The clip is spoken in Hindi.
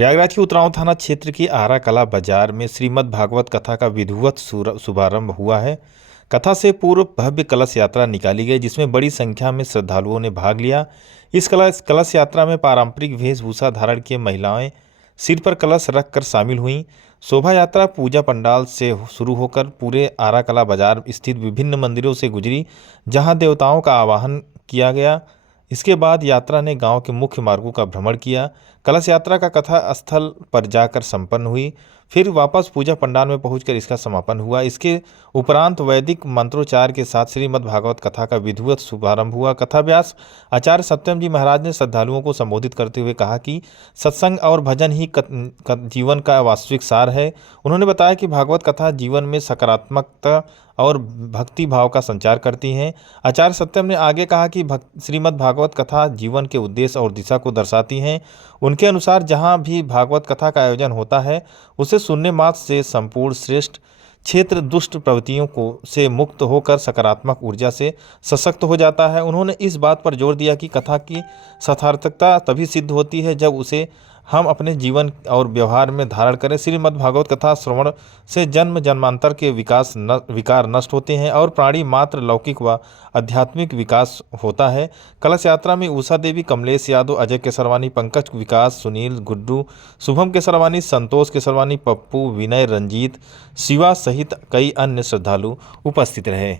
प्रयागराज के उतरांव थाना क्षेत्र की आरा कला बाजार में श्रीमद् भागवत कथा का विधिवत शुभारंभ हुआ है। कथा से पूर्व भव्य कलश यात्रा निकाली गई, जिसमें बड़ी संख्या में श्रद्धालुओं ने भाग लिया। इस कलश यात्रा में पारंपरिक वेशभूषा धारण किए महिलाएं सिर पर कलश रखकर शामिल हुईं। शोभा यात्रा पूजा पंडाल से शुरू होकर पूरे आरा कला बाजार स्थित विभिन्न मंदिरों से गुजरी, जहां देवताओं का आवाहन किया गया। इसके बाद यात्रा ने गांव के मुख्य मार्गों का भ्रमण किया। कलश यात्रा का कथा स्थल पर जाकर संपन्न हुई, फिर वापस पूजा पंडाल में पहुंचकर इसका समापन हुआ। इसके उपरांत वैदिक मंत्रोच्चार के साथ श्रीमद् भागवत कथा का विधिवत शुभारंभ हुआ। कथा व्यास आचार्य सत्यम जी महाराज ने श्रद्धालुओं को संबोधित करते हुए कहा कि सत्संग और भजन ही जीवन का वास्तविक सार है। उन्होंने बताया कि भागवत कथा जीवन में सकारात्मकता और भक्ति भाव का संचार करती हैं। आचार्य सत्यम ने आगे कहा कि श्रीमद् भागवत कथा जीवन के उद्देश्य और दिशा को दर्शाती हैं। उनके अनुसार जहाँ भी भागवत कथा का आयोजन होता है, उसे सुनने मात्र से संपूर्ण श्रेष्ठ क्षेत्र दुष्ट प्रवृत्तियों को से मुक्त होकर सकारात्मक ऊर्जा से सशक्त हो जाता है। उन्होंने इस बात पर जोर दिया कि कथा की सार्थकता तभी सिद्ध होती है जब उसे हम अपने जीवन और व्यवहार में धारण करें। श्रीमद् भागवत कथा श्रवण से जन्म जन्मांतर के विकार नष्ट होते हैं और प्राणी मात्र लौकिक व आध्यात्मिक विकास होता है। कलश यात्रा में उषा देवी, कमलेश यादव, अजय केसरवानी, पंकज विकास, सुनील, गुड्डू, शुभम केसरवानी, संतोष केसरवानी, पप्पू, विनय, रंजीत, शिवा सहित कई अन्य श्रद्धालु उपस्थित रहे।